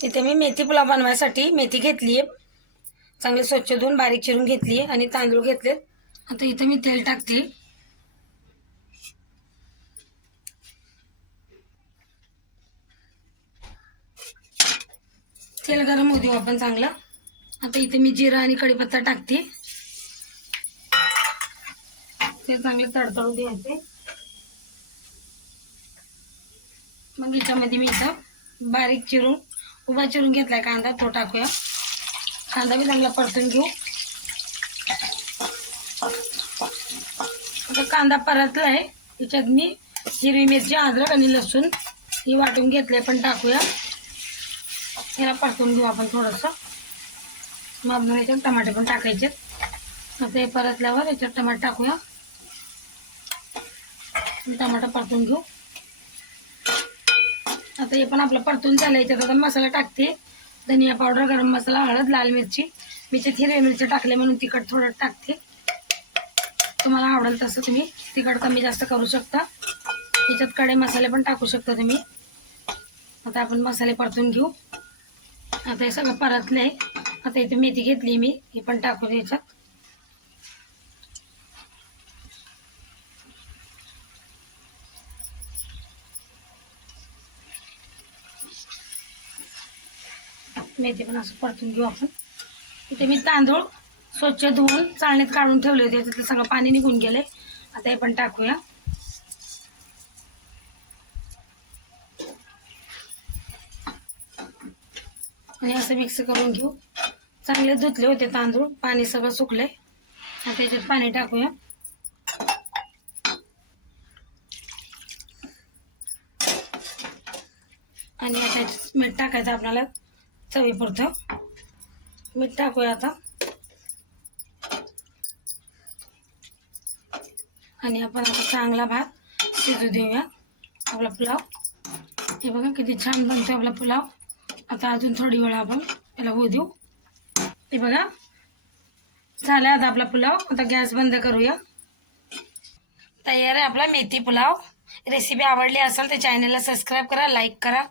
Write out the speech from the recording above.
इथे मी मेथी पुलाव बनवायसाठी मेथी घेतली आहे चांगली स्वच्छ धुवून बारीक चिरून घेतली आहे आणि तांदूळ घेतलेत. आता इथे मी तेल टाकते. तेल गरम होऊ देऊ आपण चांगलं. आता इथे मी जिरा आणि कढीपत्ता टाकते. ते चांगले तडतडू द्यायचे. मग याच्यामध्ये मी इथं बारीक चिरून उभा चिरून घेतलाय कांदा तो टाकूया. कांदा बी चांगला परतून घेऊ. आता कांदा परतलाय. त्याच्यात मी हिरवी मिरची अद्रक आणि लसूण ही वाटून घेतले पण टाकूया. याला परतून घेऊ आपण थोडंसं. मग याच्यात टमाटे पण टाकायचे आता हे परतल्यावर याच्यात टमाटे टाकूया. टमाटा परतून घेऊ. आता हे पण आपलं परतून झालं याच्यात आता मसाला टाकते. धनिया पावडर गरम मसाला हळद लाल मिरची. मी त्यात हिरवी मिरची टाकले म्हणून तिखट थोडं टाकते. तुम्हाला आवडेल तसं तुम्ही तिखट कमी जास्त करू शकता. याच्यात कडे मसाले पण टाकू शकता तुम्ही. आता आपण मसाले परतून घेऊ. आता हे सगळं परतलं आहे आता इथे मेथी घेतली मी. ही पण टाकू याच्यात. मेथी पण असं परतून घेऊ आपण. इथे मी तांदूळ स्वच्छ धुवून चाळणीत काढून ठेवले होते. त्यातलं सगळं पाणी निघून गेले आता हे पण टाकूया. आणि असं मिक्स करून घेऊ. चांगले धुतले होते तांदूळ. पाणी सगळं सुकले आता त्याच्यात पाणी टाकूया. आणि आता मीठ टाकायचं आपल्याला. चवीपुरतं मीठ टाकूया आता. आणि आपण आता चांगला भात शिजू देऊया. आपला पुलाव. हे बघा किती छान बनतो आपला पुलाव. आता अजून थोडी वेळ आपण याला होऊ देऊ. हे बघा. झाला आता आपला पुलाव. आता गॅस बंद करूया. तयार आहे आपला मेथी पुलाव. रेसिपी आवडली असेल तर चॅनलला सबस्क्राईब करा लाईक करा.